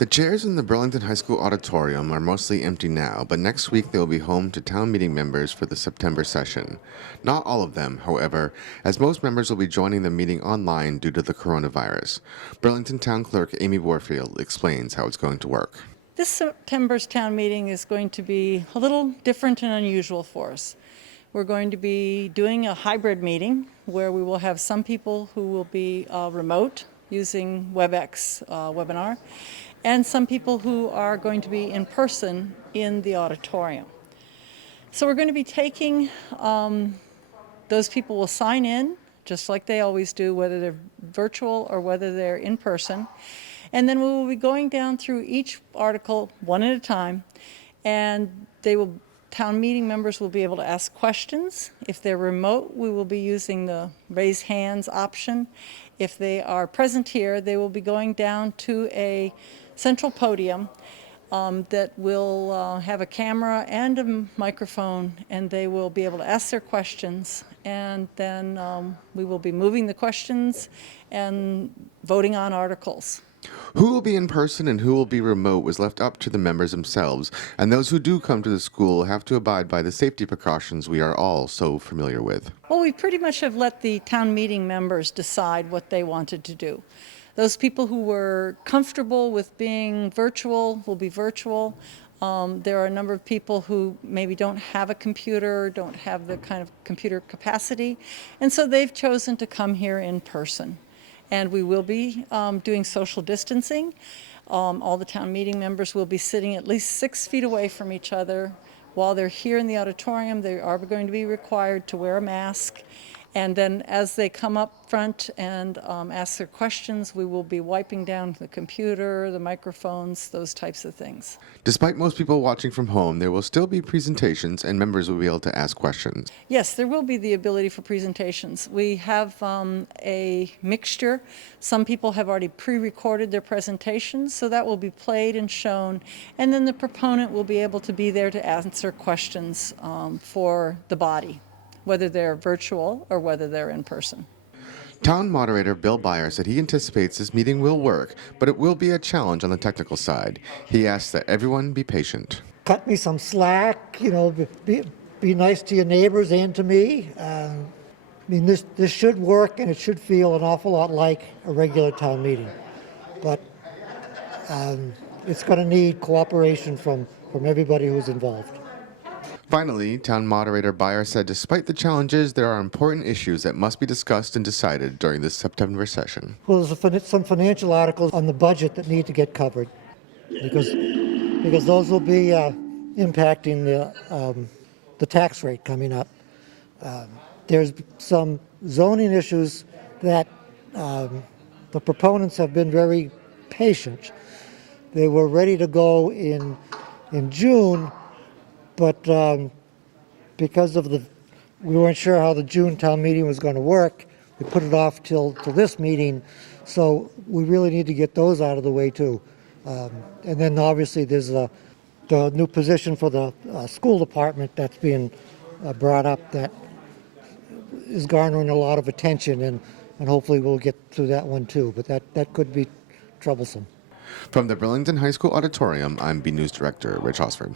The chairs in the Burlington High School auditorium are mostly empty now, but next week they will be home to town meeting members for the September session. Not all of them, however, as most members will be joining the meeting online due to the coronavirus. Burlington Town Clerk Amy Warfield explains how it's going to work. This September's town meeting is going to be a little different and unusual for us. We're going to be doing a hybrid meeting where we will have some people who will be remote using WebEx webinar, and some people who are going to be in person in the auditorium. So we're going to be taking, those people will sign in, just like they always do, whether they're virtual or whether they're in person. And then we will be going down through each article one at a time, and town meeting members will be able to ask questions. If they're remote, we will be using the raise hands option. If they are present here, they will be going down to a central podium that will have a camera and a microphone, and they will be able to ask their questions. And then we will be moving the questions and voting on articles. Who will be in person and who will be remote was left up to the members themselves, and those who do come to the school have to abide by the safety precautions we are all so familiar with. Well, we pretty much have let the town meeting members decide what they wanted to do. Those people who were comfortable with being virtual will be virtual. There are a number of people who maybe don't have a computer, don't have the kind of computer capacity, and so they've chosen to come here in person. And we will be doing social distancing. All the town meeting members will be sitting at least 6 feet away from each other. While they're here in the auditorium, they are going to be required to wear a mask. And then as they come up front and ask their questions, we will be wiping down the computer, the microphones, those types of things. Despite most people watching from home, there will still be presentations and members will be able to ask questions. Yes, there will be the ability for presentations. We have a mixture. Some people have already pre-recorded their presentations, so that will be played and shown. And then the proponent will be able to be there to answer questions for the body, whether they're virtual or whether they're in person. Town moderator Bill Byer said he anticipates this meeting will work, but it will be a challenge on the technical side. He asks that everyone be patient. Cut me some slack, be nice to your neighbors and to me. This should work, and it should feel an awful lot like a regular town meeting. But it's going to need cooperation from everybody who's involved. Finally, town moderator Byer said despite the challenges, there are important issues that must be discussed and decided during this September session. Well, there's some financial articles on the budget that need to get covered because those will be impacting the tax rate coming up. There's some zoning issues that the proponents have been very patient. They were ready to go in June, but because of we weren't sure how the June town meeting was going to work, we put it off till this meeting. So we really need to get those out of the way too. And then obviously there's the new position for the school department that's being brought up that is garnering a lot of attention, and hopefully we'll get through that one too. But that could be troublesome. From the Burlington High School auditorium, I'm BNEWS Director Rich Osford.